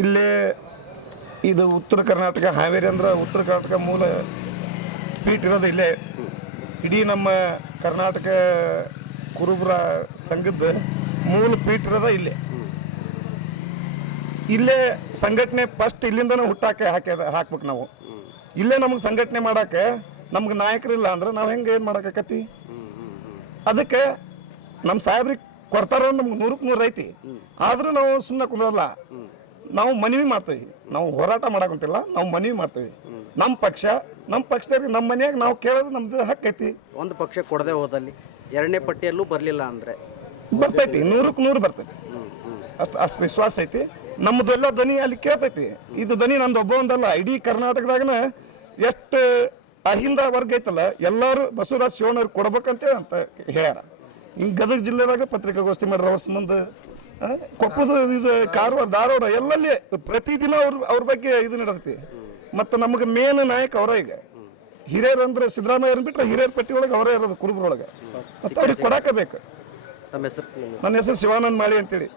ಇಲ್ಲೇ ಇದು ಉತ್ತರ ಕರ್ನಾಟಕ ಹಾವೇರಿ ಅಂದ್ರೆ ಉತ್ತರ ಕರ್ನಾಟಕ ಮೂಲ ಪೀಠ ಇರೋದು ಇಲ್ಲೇ. ಇಡೀ ನಮ್ಮ ಕರ್ನಾಟಕ ಕುರುಬರ ಸಂಘದ ಮೂಲ ಪೀಠ ಇರೋದ ಇಲ್ಲೇ. ಇಲ್ಲೇ ಸಂಘಟನೆ ಫಸ್ಟ್ ಇಲ್ಲಿಂದನೇ ಹಾಕ್ಬೇಕು ನಾವು. ಇಲ್ಲೇ ನಮ್ಗೆ ಸಂಘಟನೆ ಮಾಡಕ್ಕೆ ನಮ್ಗೆ ನಾಯಕರಿಲ್ಲ ಅಂದ್ರೆ ನಾವು ಹೆಂಗೆ ಏನು ಮಾಡೋಕ್ಕತ್ತಿ. ಅದಕ್ಕೆ ನಮ್ಮ ಸಾಹೇಬ್ರಿಗೆ ಕೊಡ್ತಾರ ನಮ್ಗೆ 100ಕ್ಕೆ 100 ಐತಿ. ಆದರೂ ನಾವು ಸುಮ್ಮನೆ ಕುಂದ್ರಲ್ಲ. ನಾವು ಮನವಿ ಮಾಡ್ತೀವಿ. ನಾವು ಹೋರಾಟ ಮಾಡಕ್ಕಂತಿಲ್ಲ, ನಾವು ಮನವಿ ಮಾಡ್ತೀವಿ. ನಮ್ಮ ಪಕ್ಷದವ್ರಿಗೆ ನಮ್ಮ ಮನೆಯಾಗ ನಾವು ಕೇಳೋದು ನಮ್ದು ಹಕ್ಕೈತಿ. ಒಂದು ಪಕ್ಷ ಕೊಡದೆ ಹೋದಲ್ಲಿ ಎರಡನೇ ಪಟ್ಟಿಯಲ್ಲೂ ಬರಲಿಲ್ಲ ಅಂದರೆ ಬರ್ತೈತಿ, 100ಕ್ಕೆ 100 ಬರ್ತೈತಿ. ಅಷ್ಟು ವಿಶ್ವಾಸ ಐತಿ. ನಮ್ಮದೆಲ್ಲ ಧ್ವನಿ ಅಲ್ಲಿ ಕೇಳ್ತೈತಿ. ಇದು ಧ್ವನಿ ನಂದು ಒಬ್ಬ ಒಂದಲ್ಲ, ಇಡೀ ಕರ್ನಾಟಕದಾಗನ ಎಷ್ಟು ಅಹಿಂದ ವರ್ಗ ಐತಲ್ಲ ಎಲ್ಲರೂ ಬಸವರಾಜ ಶಿವಣ್ಣವ್ರಿಗೆ ಕೊಡ್ಬೇಕಂತೇಳಿ ಅಂತ ಹೇಳ್ಯಾರ. ಹಿಂಗೆ ಗದಗ ಜಿಲ್ಲೆದಾಗ ಪತ್ರಿಕಾಗೋಷ್ಠಿ ಮಾಡ್ರ ಅವ್ರ ಮುಂದೆ, ಕೊಪ್ಪದ ಇದು ಕಾರವಾರ ಧಾರವಾಡ ಎಲ್ಲಲ್ಲಿ ಪ್ರತಿದಿನ ಅವ್ರ ಬಗ್ಗೆ ಇದು ನಡೆದೈತಿ. ಮತ್ತು ನಮಗೆ ಮೇನ್ ನಾಯಕ ಅವರ ಈಗ ಹಿರಿಯರು ಅಂದ್ರೆ ಸಿದ್ದರಾಮಯ್ಯರನ್ನ ಬಿಟ್ಟರೆ ಹಿರಿಯರ ಪಟ್ಟಿ ಒಳಗೆ ಅವರೇ ಇರೋದು ಕುರುಬರೊಳಗೆ. ಮತ್ತು ಅವ್ರಿಗೆ ಕೊಡಾಕಬೇಕು. ನಮ್ಮ ಹೆಸರು ನನ್ನ ಹೆಸರು ಶಿವಾನಂದ ಮಾಳಿ ಅಂತೇಳಿ.